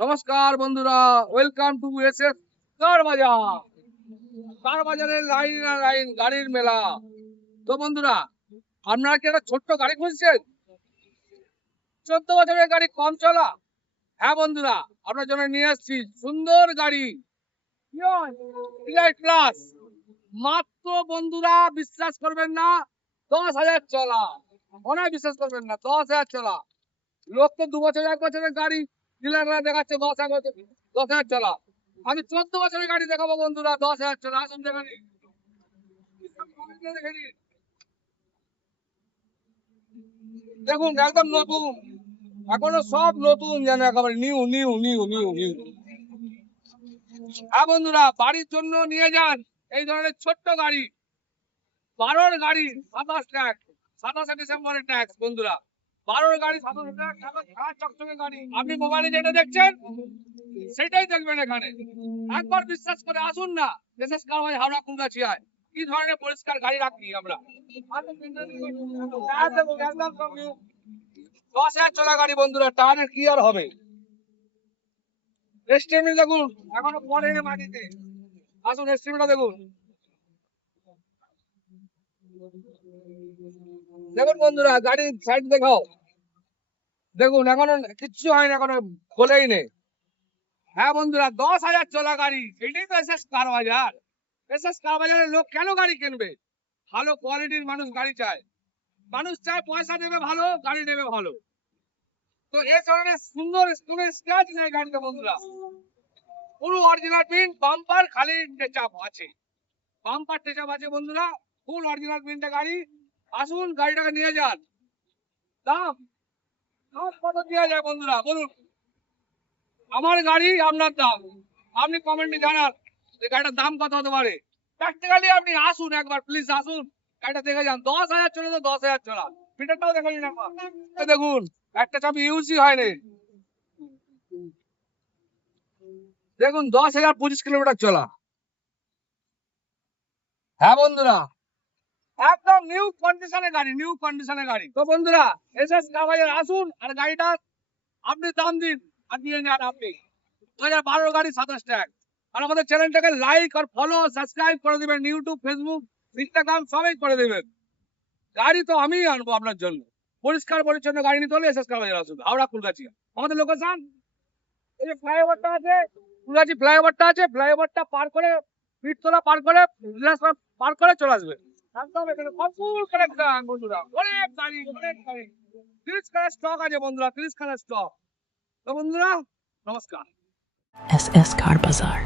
নমস্কার বন্ধুরা, welcome to SS কার বাজার। কার বাজারে লাইন আর লাইন গাড়ির মেলা। তো বন্ধুরা, আপনারা কি একটা ছোট্ট গাড়ি খুঁজছেন? 14 বছরের গাড়ি, কম চলা? হ্যাঁ বন্ধুরা, আপনার জন্য নিয়ে এসেছি সুন্দর গাড়ি প্লাস। মাত্র বন্ধুরা বিশ্বাস করবেন না, 10,000 চলা। মনে হয় বিশ্বাস করবেন না, 10,000 চলা। লোক তো 2 বছর 1 বছরের গাড়ি ডিলাররা দেখাচ্ছে 10,000 চলা। আমি 14 বছরের গাড়ি দেখাবো বন্ধুরা, 10,000 চলা। আসুন দেখে নিন। দেখুন একদম নতুন, এখনো সব নতুন, যেন একেবারে new new new new new. হ্যাঁ বন্ধুরা, বাড়ির জন্য নিয়ে যান এই ধরনের ছোট্ট গাড়ি। 12 গাড়ি 27 ট্যাক্স, 27 ডিসেম্বরের ট্যাক্স বন্ধুরা। 12 গাড়ি 27 ট্যাক্স, চকচকে গাড়ি। আপনি মোবাইলে যেটা দেখছেন সেটাই দেখবেন এখানে। একবার বিশ্বাস করে আসুন না, বিশেষ কারণে হাওড়া কুলগাছিয়ায় কি ধরনের পরিষ্কার গাড়ি রাখি আমরা। 10,000 চলা গাড়ি বন্ধুরা, টায়ারের কি আর হবে। এস্টিমেট দেখুন, এখনো পড়েনি মাটিতে। আসুন এস্টিমেটটা দেখুন। দেখুন বন্ধুরা, গাড়ির সাইড দেখাও। দেখুন এখনো কিচ্ছু হয়নি, এখনো খোলেই নেই। হ্যাঁ বন্ধুরা, 10,000 চলা গাড়ি, এটাই তো এসএস কার বাজার। এসএস কার বাজারের লোক কেন গাড়ি কিনবে? ভালো কোয়ালিটির মানুষ গাড়ি চায়। মানুষ চায় পয়সা দেবে ভালো, গাড়ি নেবে ভালো। তো এই ধরনের সুন্দর কোনো স্ক্র্যাচ নেই গাড়িতে বন্ধুরা। পুরো অরিজিনাল প্রিন্ট, বাম্পার খালি টেচাপ আছে। বাম্পার টেচাপ আছে বন্ধুরা, ফুল অরিজিনাল প্রিন্টের গাড়ি। আসুন গাড়িটাকে নিয়ে যান। দাম দাম কত দেওয়া যায় বন্ধুরা বলুন? আমার গাড়ি আপনার দাম, আপনি কমেন্টে জানান যে গাড়িটার দাম কত হতে পারে। প্র্যাকটিক্যালি আপনি আসুন একবার, প্লিজ আসুন, গাড়িটা দেখে যান। 10,000 চলে তো 10,000 চলা। মিটারটাও দেখে নিন একবার। দেখুন একটা চাবি ইউজই হয়নি। দেখুন 10,000 25 কিলোমিটার চলা। হ্যাঁ বন্ধুরা, একদম নিউ কন্ডিশনের গাড়ি, নিউ কন্ডিশনের গাড়ি। তো বন্ধুরা, এসএস কার বাজার আসুন আর গাড়িটা আপনি দাম দিন আর নিয়ে যান আপনি। 2012 গাড়ি 27 ট্যাক্স। আর আমাদের চ্যানেলটাকে লাইক আর ফলো সাবস্ক্রাইব করে দিবেন, ইউটিউব ফেসবুক ইনস্টাগ্রাম সবাই করে দেবেন। গাড়ি তো আমিই আনবো আপনার জন্য। পরিষ্কার পরিচ্ছন্ন গাড়ি নিতে হলে এসএস কার বাজার আসুন, হাওড়া কুলগাছিয়া। আমাদের লোকেশন এই যে ফ্লাইওভারটা আছে, কুলগাছি ফ্লাইওভারটা আছে, ফ্লাইওভারটা পার করে পিঠতলা পার করে পার করে চলে আসবে। একদম এখানে প্রচুর কালেকশন বন্ধুরা, অনেক গাড়ি অনেক গাড়ি। 30 খানা স্টক আছে বন্ধুরা, 30 খানা স্টক। তো বন্ধুরা নমস্কার। SS Car Bazaar.